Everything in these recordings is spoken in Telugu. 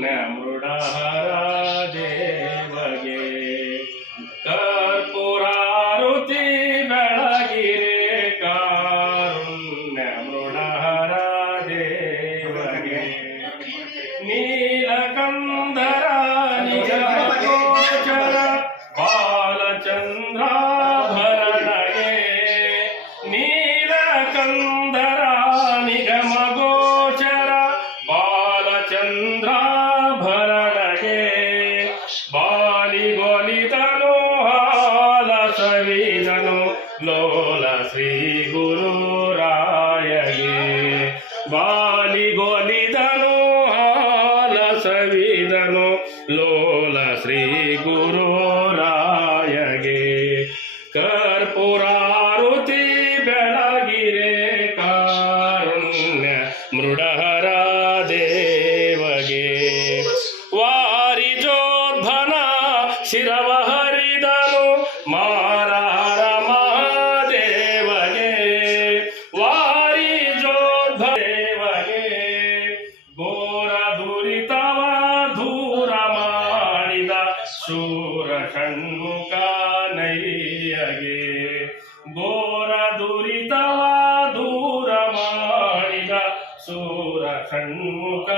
ಕಾರುಣ್ಯಮೃಡಹರ ದೇವಗೆ ಕರ್ಪೂರಾರುತಿ ಬೆಳಗಿರೆ ಕಾರುಣ್ಯಮೃಡಹರ ದೇವಗೆ ನೀಲಕಂದರ ಸವಿದನು ಲೋಲ ಶ್ರೀ ಗುರುರಾಯಗೆ. ಬಾಲಿಗೊಲಿದನು ಹಾಲ ಸವಿದನು ಲೋಲ ಶ್ರೀ ಗುರುರಾಯಗೆ. ಕರ್ಪುರಾರುತಿ ಬೆಳಗಿರೆ ಕಾರುಣ್ಯ ಮೃಡಹರ ಶೂರ ಷಣ್ಮುಖ ನೈಯಗೆ ಘೋರ ದುರಿತವ ದೂರ ಮಾಡಿದ ಸೂರ ಷಣ್ಮುಖ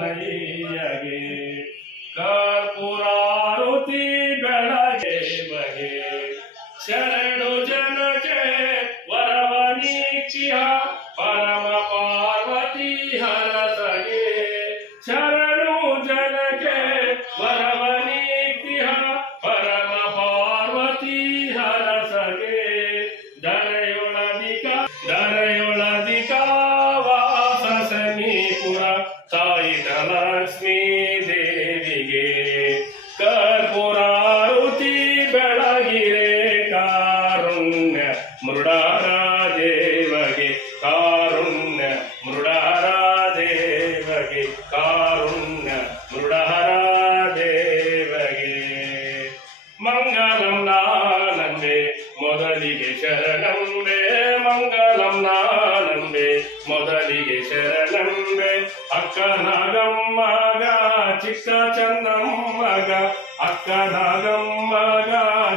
ನೈಯಗೆ ಕರ್ಪೂರಾರುತಿ ಬೆಳಗ್ಗೆ ಬಗೆ ಶರಣು ಚಿಕ್ಕ ಚನ್ನಮ್ಮಗ ಅಕ್ಕ ನಾಗಮ್ಮಗ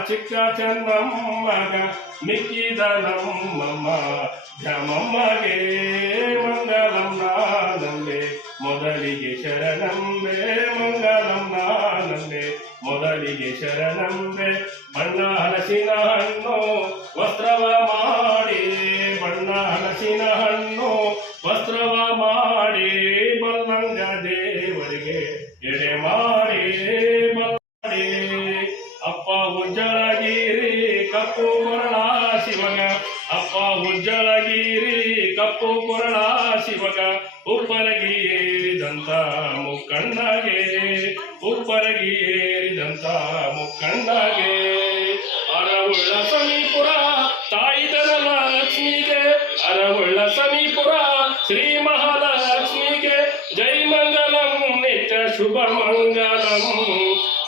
ಚಿಕ್ಕ ಚನ್ನಮ್ಮಗ ಮಿಕ್ಕಿದ ನಮ್ಮಮ್ಮ ಧಮಮ್ಮಗೆ ಮಂಗಲಂ ನಾನಂಬೆ ಮೊದಲಿಗೆ ಶರಣಂಬೆ ಮಂಗಲಂ ನಾನಂಬೆ ಮೊದಲಿಗೆ ಶರಣಂಬೆ ಬಣ್ಣ ಹಲಸಿನ ಹಣ್ಣು ವಸ್ತ್ರವ ಮಾಡಿ ಏರಿದಂತ ಮುಕ್ಕಣ್ಣಗೆ ಅರವುಳ್ಳ ಸಮೀಪುರ ತಾಯಿದನ ಲಕ್ಷ್ಮಿಗೆ ಅರವುಳ್ಳ ಸಮೀಪುರ ಶ್ರೀ ಮಹಾಲಕ್ಷ್ಮಿಗೆ ಜೈ ಮಂಗಲಂ ನಿತ್ಯ ಶುಭ ಮಂಗಲಂ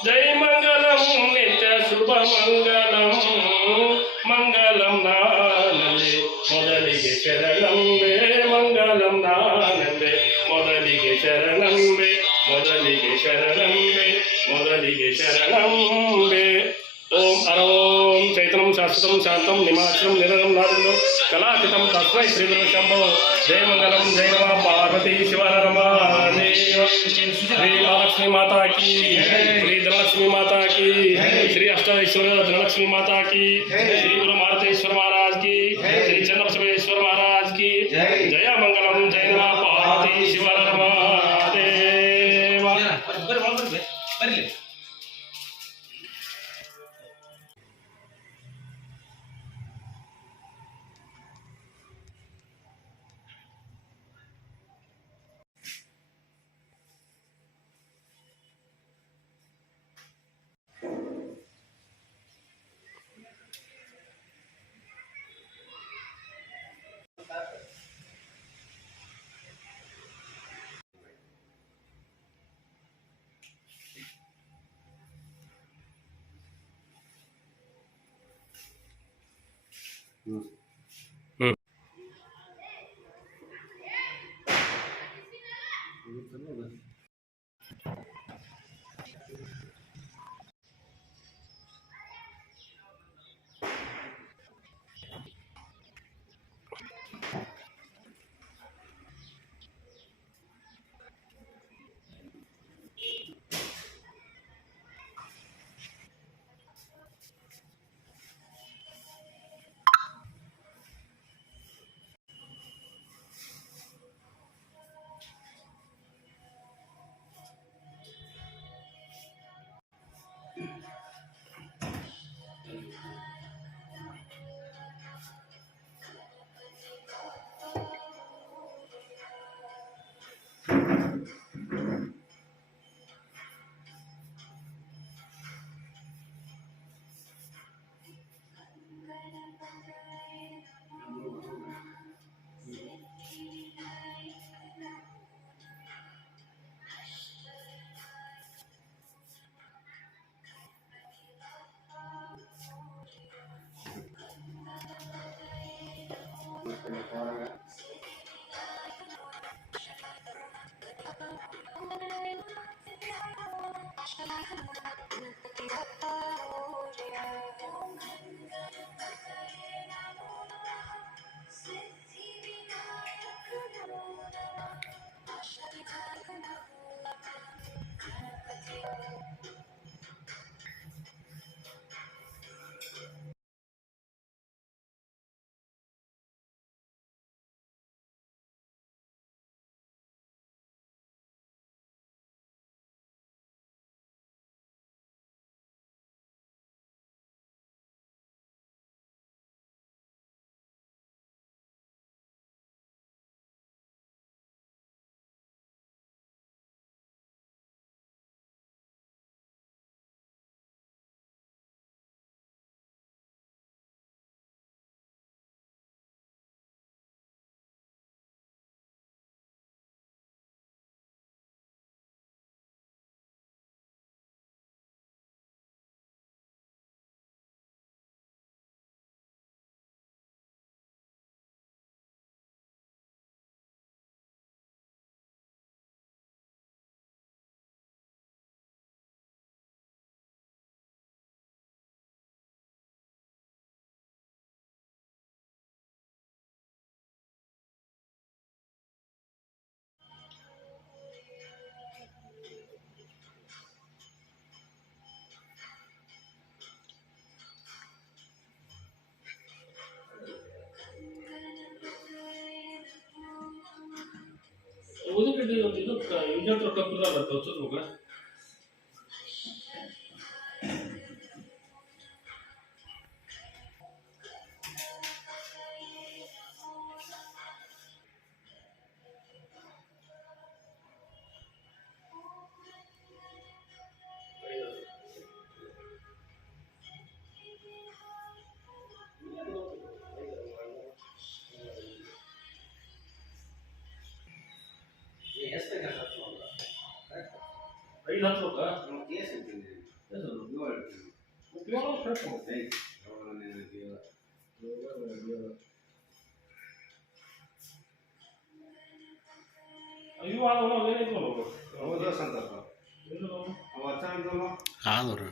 ಜೈ ಮಂಗಲಂ ನಿತ್ಯ ಶುಭ ಮಂಗಲಂ ಮಂಗಲಂ ನಾನಂದೆ ಮೊದಲಿಗೆ ಶರಣಂಬೆ ಮಂಗಲಂ ನಾನಂದೆ ಮೊದಲಿಗೆ ಶರಣಂಬೆ ಮೊದಲಿಗೆ ಶರಣಂಬೆ మొదలిగి శరణంబే ఓం అరవోం చైతనం శాశ్వతం శాంతం నిమాశ్రం నిరలం నాదులు కళాతీతం తత్వై శ్రీగురు శంభో. జయమంగళం జయ పార్వతీ శివరమాదేవ శ్రీ మహాలక్ష్మి మాతాకి శ్రీ ధనలక్ష్మి మాతాకి శ్రీ అష్టాదేశ్వర ధనలక్ష్మి మాతాకి శ్రీ గురు మారుతేశ్వర మహారాజ్కి శ్రీ చంద్రశివేశ్వర మహారాజ్కి జయ మంగళం జయ పార్వతీ శివరమా 嗯。嗯 तुमच्या तर कपूरला जातो चल बघा 놔둘까? 그럼 깨서 이제 그래서 이걸 이거는 그렇고 네 이거는 이제 이거는 이제 안 오르네.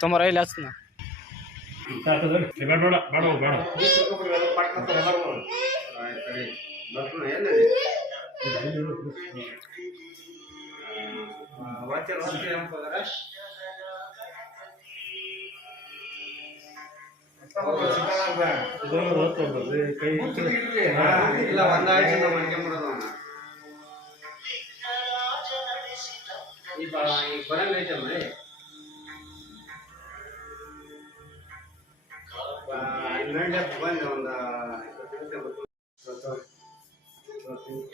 ತೊಂಬರ ಇಲ್ಲಿ ಹಚ್ಚನ ಇಲ್ಲ ಒಂದಾಯ್ತು ನಾವು ಮಾಡ್ಕೊಂಡ್ಬಿಡೋದು ಈ ಬರಂಗೈತಲ್ರಿ